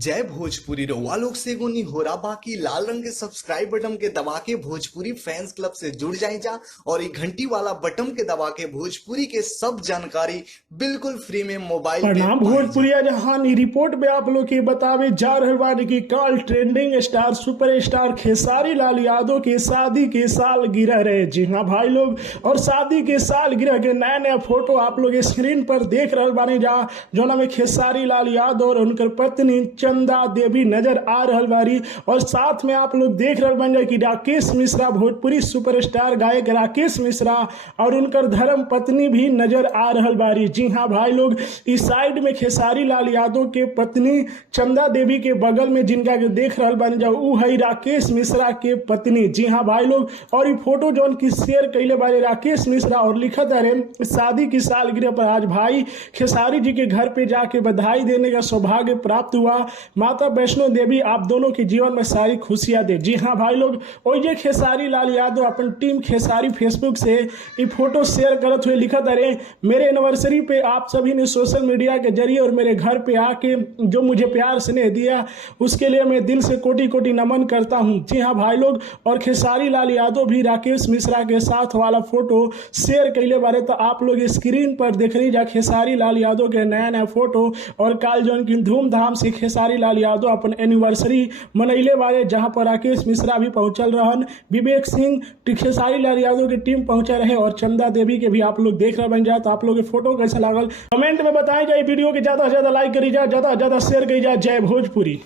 जय भोजपुरी रउआ लोग से एगो निहोरा बाकी लाल रंग के सब्सक्राइब बटन के दबा के भोजपुरी फैंस क्लब से जुड़ जाए जा और ये घंटी वाला बटन के दबा के भोजपुरी के सब जानकारी बिल्कुल फ्री में मोबाइल पे प्रणाम भोजपुरिया जहां रिपोर्ट में आप लोग के बतावे जा रहे बानी की कल trending star super star Khesari Lal Yadav के शादी के साल गिरह रहे। जी हाँ भाई लोग, और शादी के साल गिरह के नया नया फोटो आप लोग स्क्रीन पर देख रहे बानी जा जो में खेसारी लाल यादव और उनकर पत्नी चंदा देवी नजर आ रहा बारी। और साथ में आप लोग देख रहे बन जाए कि राकेश मिश्रा भोजपुरी सुपरस्टार गायक राकेश मिश्रा और उनकर धर्म पत्नी भी नजर आ रहा बारी। जी हाँ भाई लोग, इस साइड में खेसारी लाल यादव के पत्नी चंदा देवी के बगल में जिनका के देख रहा बन जाओ वो है राकेश मिश्रा के पत्नी। जी हाँ भाई लोग, और ये फोटो जो की शेयर कैले बारे राकेश मिश्रा और लिखा रहे शादी की सालगिरह पर आज भाई खेसारी जी के घर पे जाके बधाई देने का सौभाग्य प्राप्त हुआ। माता वैष्णो देवी आप दोनों के जीवन में सारी खुशियां दे। जी हाँ भाई लोग, और ये खेसारी लाल यादव अपन टीम खेसारी फेसबुक से ये फोटो शेयर करते हुए लिखा रहे मेरे एनिवर्सरी पे आप सभी ने सोशल मीडिया के जरिए और मेरे घर पे आके जो मुझे प्यार स्नेह दिया उसके लिए मैं दिल से कोटि कोटि नमन करता हूं। जी हाँ भाई लोग, और खेसारी लाल यादव भी राकेश मिश्रा के साथ वाला फोटो शेयर कैले बारे तो आप लोग स्क्रीन पर देख रही जा खेसारी लाल यादव के नया नया फोटो। और काल जौन की धूमधाम से खेसारी लाल यादव अपन एनिवर्सरी मनैले बारे जहां पर राकेश मिश्रा भी पहुंचल रहन, विवेक सिंह खेसारी लाल यादव की टीम पहुंचे रहे और चंदा देवी के भी आप लोग देख रहे बन जाए। तो आप लोग के फोटो कैसा लागल कमेंट में बताया जाए। वीडियो के ज्यादा से ज्यादा लाइक करी जा, ज्यादा से ज्यादा शेयर करी जा। जय भोजपुरी।